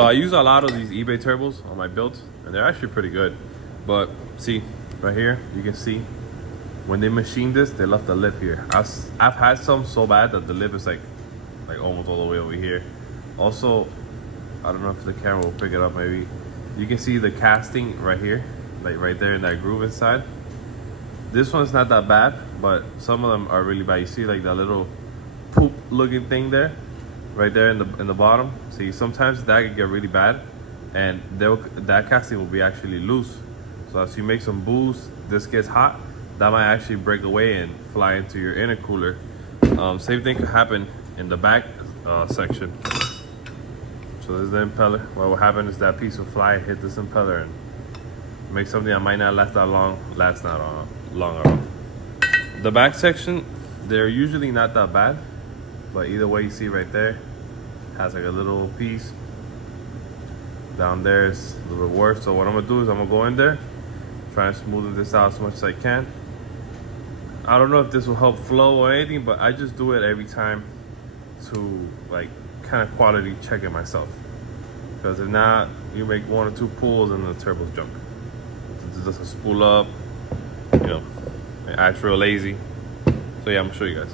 So I use a lot of these eBay turbos on my builds, and they're actually pretty good. But see, right here, you can see when they machined this, they left the lip here. I've had some so bad that the lip is like almost all the way over here. Also, I don't know if the camera will pick it up. Maybe you can see the casting right here, like right there in that groove inside. This one's not that bad, but some of them are really bad. You see like that little poop looking thing there, right there in the bottom. See, sometimes that can get really bad, and that casting will be actually loose. So as you make some booze, this gets hot, that might actually break away and fly into your intercooler. Same thing could happen in the back section. So this is the impeller. What will happen is that piece will fly and hit this impeller and make something that might not last that long, not long at all. The back section, they're usually not that bad, but either way, you see right there, has like a little piece. Down there is a little bit worse. So what I'm gonna do is I'm gonna go in there, try and smooth this out as much as I can. I don't know if this will help flow or anything, but I just do it every time to like kind of quality check it myself. Because if not, you make 1 or 2 pulls and the turbo's junk. It doesn't spool up, you know, it acts real lazy. So yeah, I'm gonna show you guys.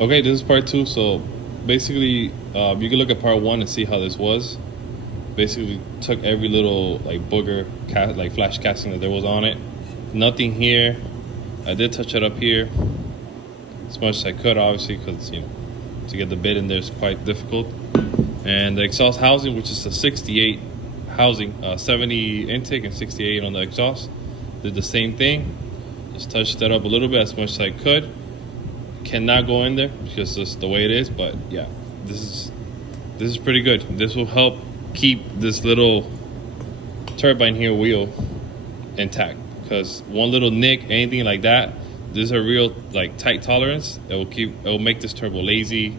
Okay, this is part 2. So basically, you can look at part 1 and see how this was. Basically, took every little like booger, like flash casting that there was on it. Nothing here. I did touch it up here as much as I could, obviously, because you know, to get the bit in there is quite difficult. And the exhaust housing, which is a 68 housing, 70 intake and 68 on the exhaust, did the same thing. Just touched that up a little bit as much as I could. Cannot go in there because it's the way it is, but yeah, this is pretty good. This will help keep this little turbine here wheel intact, because one little nick, anything like that, this is a real like tight tolerance. It will make this turbo lazy.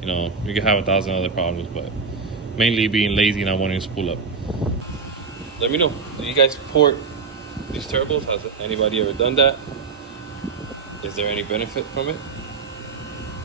You know, you can have 1,000 other problems, but mainly being lazy and not wanting to spool up. Let me know, do you guys port these turbos? Has anybody ever done that? Is there any benefit from it?